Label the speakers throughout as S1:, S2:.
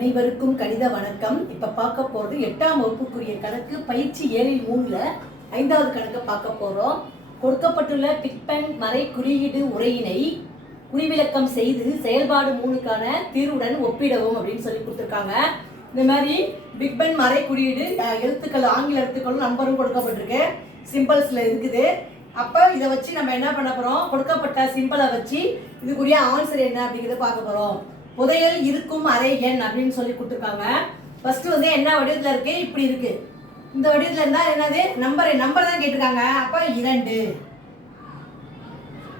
S1: அனைவருக்கும் கணித வணக்கம். இப்ப பார்க்க போறது எட்டாம் வகுப்புக்குரிய கணக்கு பயிற்சி ஏழில் மூணுல ஐந்தாவது கணக்கை பார்க்க போறோம். கொடுக்கப்பட்டுள்ள பிக்பென் மறை குறியீடு உரையினை குறிவிலக்கம் செய்து செயல்பாடு மூணுக்கான தீர்வுடன் ஒப்பிடவும் அப்படின்னு சொல்லி கொடுத்துருக்காங்க. இந்த மாதிரி பிக்பென் மறை குறியீடு எழுத்துக்கள் ஆங்கில எழுத்துக்களும் நம்பரும் கொடுக்கப்பட்டிருக்கு. சிம்பிள்ஸ்ல இருக்குது. அப்ப இதை வச்சு நம்ம என்ன பண்ண போறோம்? கொடுக்கப்பட்ட சிம்பிளை வச்சு இதுக்குரிய ஆன்சர் என்ன அப்படிங்கறத பார்க்க போறோம். புதையல் இருக்கும் அறை எண் அப்படின்னு சொல்லி கொடுத்துருக்காங்க. ஃபர்ஸ்ட் வந்து என்ன வடிவத்தில் இருக்கு? இப்படி இருக்கு. இந்த வடிவத்தில் இருந்தா என்னது? நம்பர் நம்பர் தான் கேட்டிருக்காங்க. அப்ப இரண்டு.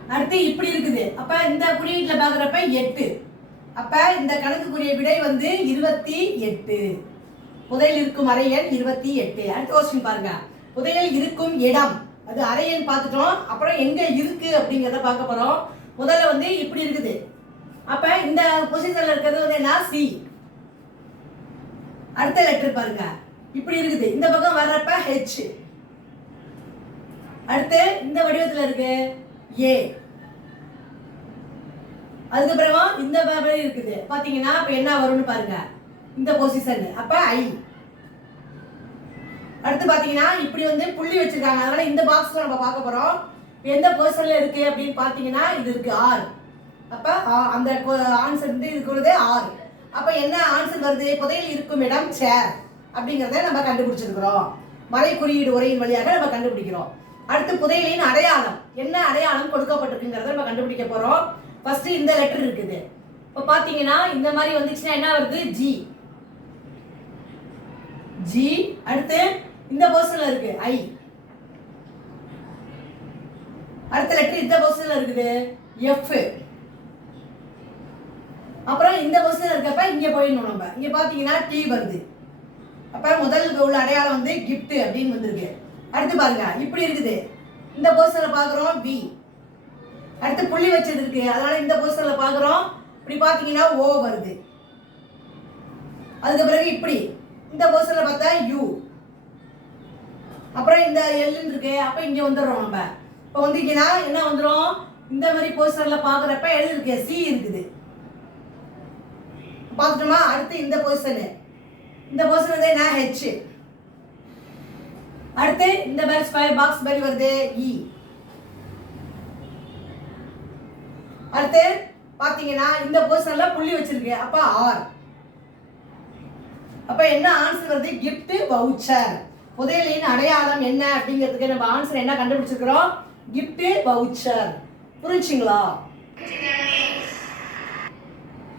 S1: அடுத்து இப்படி இருக்குது. அப்ப இந்த குறியீட்டில் பாக்குறப்ப எட்டு. அப்ப இந்த கணக்குக்குரிய விடை வந்து இருபத்தி எட்டு. புதையல் இருக்கும் அறை எண் இருபத்தி எட்டு. அடுத்த கொஸ்டின் பாருங்க. புதையல் இருக்கும் இடம். அது அறை எண் பார்த்துட்டோம். அப்புறம் எங்க இருக்கு அப்படிங்கிறத பார்க்க போறோம். முதல்ல வந்து இப்படி இருக்குது. அப்ப இந்த பொசிஷன்ல இருக்கிறது வந்து என்ன? சி அடுத்த லெட்டர் பாருங்க. இப்படி இருக்குது. இந்த பக்கம் வர்றப்ப ஹெச் அடுத்து இந்த வடிவத்துல இருக்கு ஏ அதுக்கப்புறமா இந்த மாதிரி இருக்குது. பாத்தீங்கன்னா இப்ப என்ன வரும்னு பாருங்க. இந்த பொசிஷன் அப்ப ஐ அடுத்து பாத்தீங்கன்னா இப்படி வந்து புள்ளி வச்சிருக்காங்க. அதனால இந்த பாக்ஸ் நம்ம பார்க்க போறோம். எந்த பொசிஷனில் இருக்கு அப்படின்னு பாத்தீங்கன்னா இது இருக்கு ஆறு அப்போ ஆ, அந்த ஆன்சர் வந்து இதுக்கு வருது அப்போ என்ன ஆன்சர் வருது? புதையல் இருக்கும் இடம் சேர் அப்படிங்கிறத நம்ம கண்டுபிடிச்சிருக்கிறோம். மறை குறியீடு உரையின் வழியாக நம்ம கண்டுபிடிக்கிறோம். அடுத்து புதையலின் அடையாளம். என்ன அடையாளம் கொடுக்கப்பட்டிருக்குங்கிறத நம்ம கண்டுபிடிக்க போகிறோம் ஃபஸ்ட்டு இந்த லெட்டர் இருக்குது. இப்போ பார்த்தீங்கன்னா இந்த மாதிரி வந்துச்சுன்னா என்ன வருது? ஜி ஜி அடுத்து இந்த பொசிஷன்ல இருக்கு. ஐ அடுத்த லெட்டர் இந்த பொசிஷன்ல இருக்குது. எஃப் அப்புறம் இந்த பொசிஷன்ல இருக்கப்ப இங்க போயிடணும் நம்ம. இங்க பாத்தீங்கன்னா டி வருது. அப்ப முதல் உள்ள அடையாளம் வந்து கிஃப்ட் அப்படின்னு வந்திருக்கு. அடுத்து பாருங்க இப்படி இருக்குது. இந்த பொசிஷன்ல பாக்குறோம் பி அடுத்து புள்ளி வச்சது இருக்கு. அதனால இந்த பொசிஷன்ல பாக்குறோம். இப்படி பாத்தீங்கன்னா ஓ வருது. அதுக்கு பிறகு இப்படி. இந்த பொசிஷன்ல பார்த்தா யூ அப்புறம் இந்த எல்லுன்னு இருக்கு. அப்ப இங்க வந்துடுறோம் நம்ம. இப்போ வந்தீங்கன்னா என்ன வந்துடும் இந்த மாதிரி போஸ்டரில் பாக்குறப்ப எழுதிருக்கு சி இருக்குது. பார்த்துட்டோமா அடுத்து இந்த பொசிஷனு இந்த பொசிஷன் வந்து என்ன? ஹெச் அடுத்து இந்த மாதிரி ஸ்கொயர் பாக்ஸ் மாதிரி வருது இ அடுத்து பார்த்தீங்கன்னா இந்த பொசிஷன்ல புள்ளி வச்சிருக்கு அப்போ ஆர் அப்போ என்ன ஆன்சர் வருது? கிஃப்ட் வவுச்சர் புதையலின் அடையாளம் என்ன அப்படிங்கிறதுக்கு நம்ம ஆன்சர் என்ன கண்டுபிடிச்சிருக்கிறோம்? கிஃப்ட் வவுச்சர் புரிஞ்சுங்களா?